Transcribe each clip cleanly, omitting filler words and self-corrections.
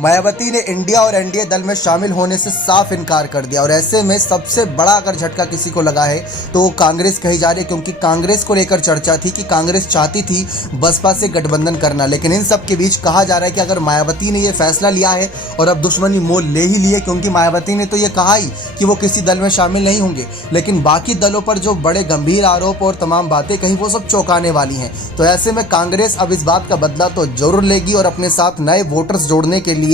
मायावती ने इंडिया और एनडीए दल में शामिल होने से साफ इनकार कर दिया और ऐसे में सबसे बड़ा अगर झटका किसी को लगा है तो कांग्रेस कही जा रही है, क्योंकि कांग्रेस को लेकर चर्चा थी कि कांग्रेस चाहती थी बसपा से गठबंधन करना, लेकिन इन सब के बीच कहा जा रहा है कि अगर मायावती ने यह फैसला लिया है और अब दुश्मनी मोल ले ही ली है, क्योंकि मायावती ने तो ये कहा ही कि वो किसी दल में शामिल नहीं होंगे, लेकिन बाकी दलों पर जो बड़े गंभीर आरोप और तमाम बातें कहीं वो सब चौंकाने वाली हैं। तो ऐसे में कांग्रेस अब इस बात का बदला तो जरूर लेगी और अपने साथ नए वोटर्स जोड़ने के लिए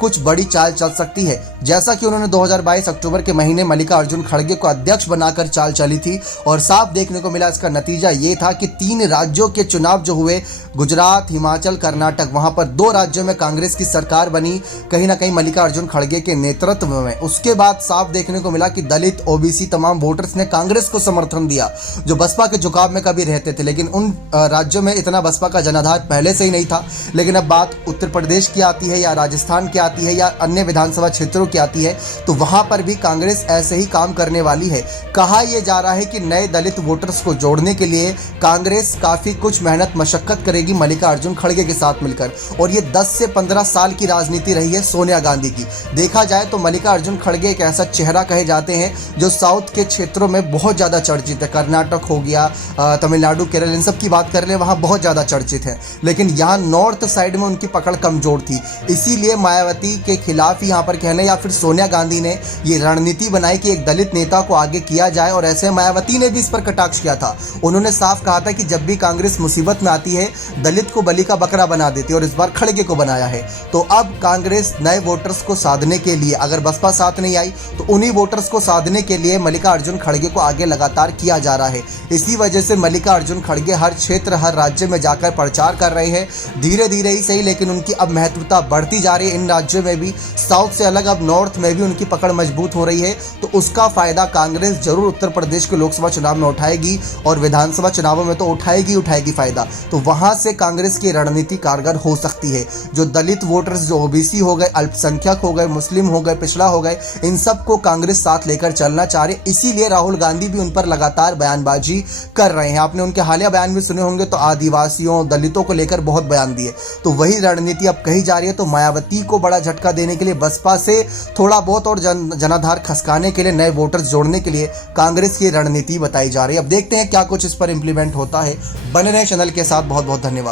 कुछ बड़ी चाल चल सकती है, जैसा कि उन्होंने 2022 अक्टूबर के महीने मल्लिकार्जुन खड़गे को अध्यक्ष बनाकर चाल चली थी। और साफ देखने को मिला इसका नतीजा ये था कि 3 राज्यों के चुनाव जो हुए, गुजरात, हिमाचल, कर्नाटक, वहां पर 2 राज्यों में कांग्रेस की सरकार बनी, कहीं ना कहीं मल्लिकार्जुन खड़गे के नेतृत्व में। उसके बाद साफ देखने को मिला कि दलित, ओबीसी तमाम वोटर्स ने कांग्रेस को समर्थन दिया, जो बसपा के झुकाव में कभी रहते थे, लेकिन उन राज्यों में इतना बसपा का जनाधार पहले से ही नहीं था। लेकिन अब बात उत्तर प्रदेश की आती है या राजस्थान की आती है या अन्य विधानसभा क्षेत्रों की आती है, तो वहां पर भी कांग्रेस ऐसे ही काम करने वाली है। कहा यह जा रहा है कि नए दलित वोटर्स को जोड़ने के लिए कांग्रेस काफी कुछ मेहनत मशक्कत करेगी मल्लिकार्जुन खड़गे के साथ मिलकर। और ये 10 से 15 साल की राजनीति रही है सोनिया गांधी की। देखा जाए तो मल्लिकार्जुन खड़गे एक ऐसा चेहरा कहे जाते हैं जो साउथ के क्षेत्रों में बहुत ज्यादा चर्चित है। कर्नाटक हो गया, तमिलनाडु, केरल, इन सब की बात कर ले वहां बहुत ज्यादा चर्चित है, लेकिन यहाँ नॉर्थ साइड में उनकी पकड़ कमजोर थी। इसीलिए मायावती के खिलाफ यहाँ पर कहने या फिर सोनिया गांधी ने ये रणनीति बनाई कि एक दलित नेता को आगे किया जाए। और ऐसे मायावती ने भी इस पर कटाक्ष किया था। उन्होंने साफ कहा था कि जब भी कांग्रेस मुसीबत में आती है दलित को बलि का बकरा बना देती है, और इस बार खड़गे को बनाया है। तो अब कांग्रेस नए वोटर्स को साधने के लिए, अगर बसपा साथ नहीं आई तो उन्हीं वोटर्स को साधने के लिए मल्लिकार्जुन खड़गे को आगे लगातार किया जा रहा है। इसी वजह से मल्लिकार्जुन खड़गे हर क्षेत्र, हर राज्य में जाकर प्रचार कर रहे हैं। धीरे धीरे ही सही, लेकिन उनकी अब महत्वता बढ़ती जा रही है। इन राज्यों में भी, साउथ से अलग अब नॉर्थ में भी उनकी पकड़ मजबूत हो रही है। तो उसका फायदा कांग्रेस जरूर उत्तर प्रदेश के लोकसभा चुनाव में उठाएगी और विधानसभा चुनावों में तो उठाएगी फायदा। तो वहां से कांग्रेस की रणनीति कारगर हो सकती है। जो दलित वोटर्स, जो ओबीसी हो गए, अल्पसंख्यक हो गए, मुस्लिम हो गए, पिछड़ा हो गए, इन सब को कांग्रेस साथ लेकर चलना चाह रही। इसीलिए राहुल गांधी भी उन पर लगातार बयानबाजी कर रहे हैं। आपने उनके हालिया बयान भी सुने होंगे, तो आदिवासियों, दलितों को लेकर बहुत बयान दिए। तो वही रणनीति अब कही जा रही है। तो मायावती को बड़ा झटका देने के लिए, बसपा से थोड़ा बहुत और जनाधार खसकाने के लिए, नए वोटर्स जोड़ने के लिए कांग्रेस की रणनीति बताई जा रही है। अब देखते हैं क्या कुछ इस पर इंप्लीमेंट होता है। बने रहें चैनल के साथ। बहुत बहुत धन्यवाद।